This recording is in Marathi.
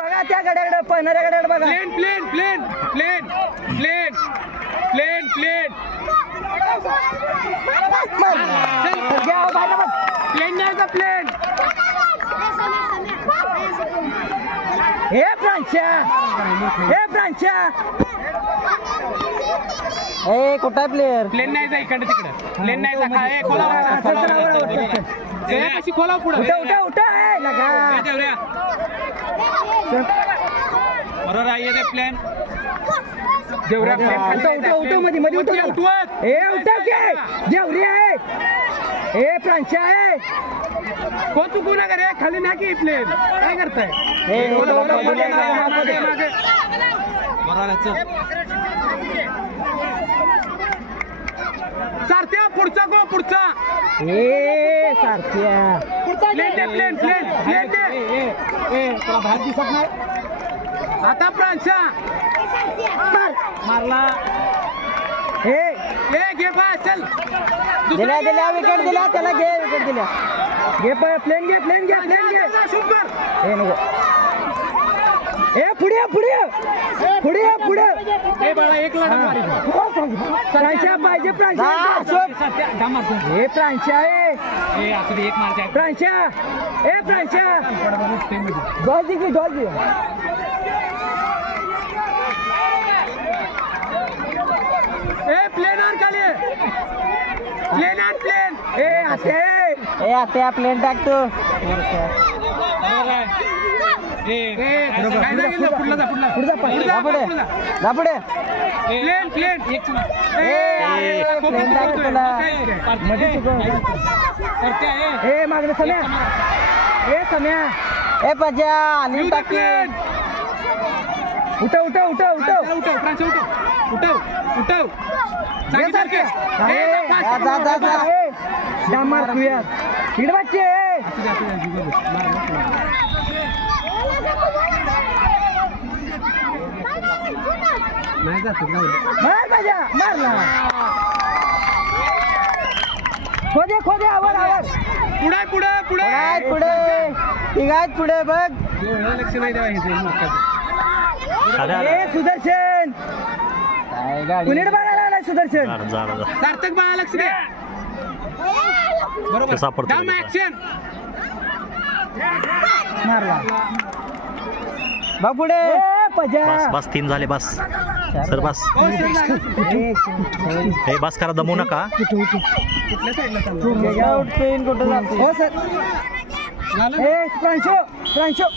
बघा त्या गड्याकडे पळणाऱ्या गड्याकडे बघा. Plane plane plane plane plane plane plane plane न्यायचा प्लेन. हे प्रांशा हे प्रांशा ए कुठं प्लेयर प्लेन नाही जा इकडे तिकडे प्लेन नाही जा काय अशी खोला पुढे उठा उठा ए लगा बरोबर आहे ते प्लेन देवऱ्या उठो मध्ये मध्ये उठो ए उठा के देवरी आहे ए प्रांशा आहे को चुकू नका रे खाली ना की प्लेन काय करताय सारथ्या पुढचा गो पुढचा ए सारथ्या प्लेन दे प्लेन प्लेन प्लेन दे तुला बाहेर दिसत नाही आता प्रांशा मारला ए घे बा चल दिल्या दिल्या विकेट दिल्या त्याला घे विकेट दिल्या घे प्लेन घे प्लेन घे प्लेन घे सुपर ए नको ए पुढे पुढे पुढे पुढे ए बाळा एक लढत मारी प्रांशा पाहिजे प्रांशा हे प्रांशा आहे ए असं एक मारते प्रांशा ए प्रांशा डॉल दे की डॉल दे ए प्लेन आण खाली प्लेन आण प्लेन ए आते प्लेन टाकतो प्लेन प्लेन ए मागणं सम्या ए सम्या ए पजा आणि प्लेन उठव उठव उठव उठव उठव फ्रांस उठव उठव उठव मारूया हिडवाचे मार माझ्या मारला खोदे खोदे आवर आवर पुढे पुढे पुढे पुढे तिघात पुढे बघ लक्ष नाही द्यावा सुदर्शन कुणीकडे बघायला आलाय सुदर्शन सार्थक बाळा लक्ष दे बरोबर डाम ऍक्शन मारला बघ पुढे बस बस 3 झाले बस सर बस हे बस करा दमू नका कुठल्या साईडला चालू हो सर प्रांशो प्रांशो